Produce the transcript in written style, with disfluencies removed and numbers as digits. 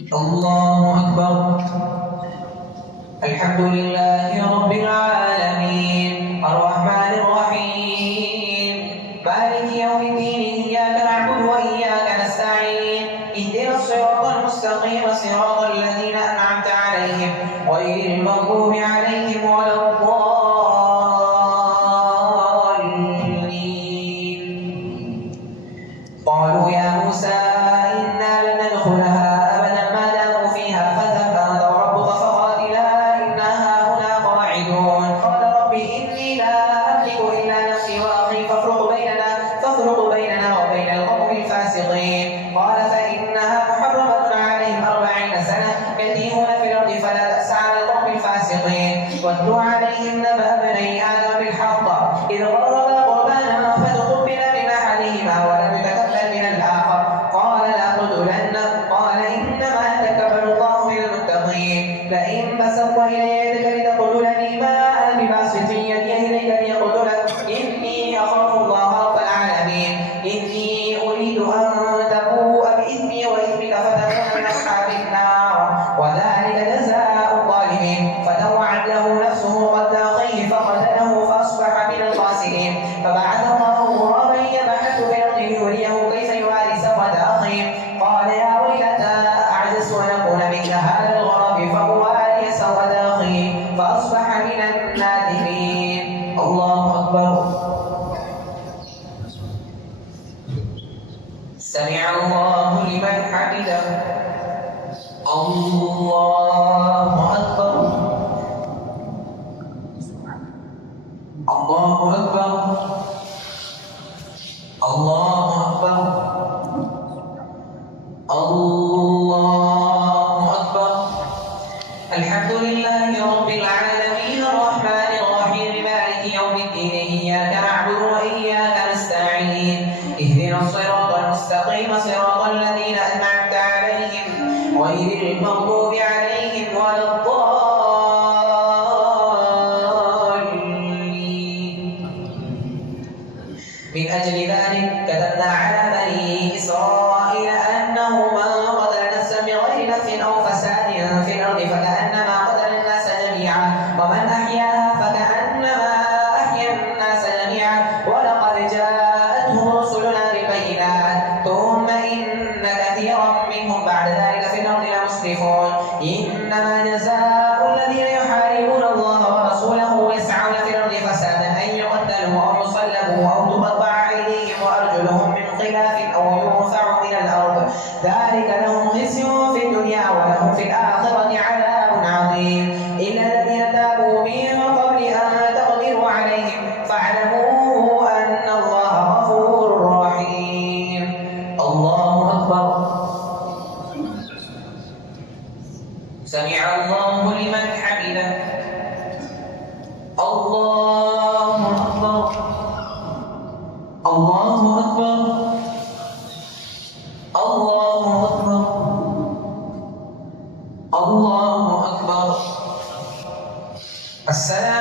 الله أكبر. الحمد لله رب العالمين الرحمن الرحيم مالك يوم الدين إياك نعبد وإياك نستعين اهدنا الصراط المستقيم صراط الذين أنعمت عليهم غير المغضوب عليهم ولا الضالين. قالوا يا موسى إنا لن ندخلها أبدا ما داموا فيها فاذهب أنت وربك فقاتلا إنا هاهنا قاعدون. قال رب إني لا أملك إلا نفسي وأخي فافرق بيننا وبين القوم الفاسقين. قال فإنها محرمة عليهم 40 سنة يتيهون في الأرض فلا تأس على القوم الفاسقين. واتل عليهم نبأ ابني آدم بالحق إذ قربا قربانا فتقبل من أحدهما ولم يتقبل من الآخر قال لأقتلنك قال إنما يتقبل الله من المتقين. لئن بسطت إلي يدك لتقتلني ما أنا بباسط يدي إليك لأقتلك إني أخاف الله رب العالمين. إني أريد أن تبوء بإثمي وإثمك فتكون من أصحاب النار وذلك جزاء الظالمين. فطوعت له نفسه قتل أخيه فقتله فأصبح من الخاسرين. فبعث الله غرابا يبحث في الأرض ليريه كيف يواري سوءة أخيه قال يا ويلتى أعجزت أن أكون مثل هذا الغراب فأواري سوءة أخيه فأصبح من النادمين. الله أكبر. سمع الله لمن حمده. الله أكبر. الله أكبر. الله أكبر. الله أكبر. الحمد لله رب العالمين الرحمن الرحيم مالك يوم الدين إياك نعبد وإياك نستعين اهدنا الصراط المستقيم صراط الذين أنعمت عليهم غير المغضوب عليهم ولا الضالين. من أجل ذلك كتبنا على بني إسرائيل أنه من قتل نفسا بغير نفس أو فساد في الأرض فكأنما قتل الناس جميعا ومن أحياها فكأنما أحيا الناس جميعا ولقد جاءتهم رسلنا بالبينات ثم إن كثيرا منهم بعد ذلك في الأرض لمسرفون. إنما جزاء الذين يحاربون الله ورسوله ويسعون في الأرض فسادا أن يقتلوا أو يصلبوا أو تقطع أيديهم وأرجلهم من خلاف أو ينفعوا من الأرض ذلك لهم خزي في الدنيا ولهم في الآخرة عذاب عظيم. إلا الذين تابوا من قبل أن تقدروا عليهم فاعلموا أن الله غفور رحيم. الله أكبر. سمع الله لمن حمده. الله أكبر. الله أكبر. الله أكبر. الله أكبر. السلام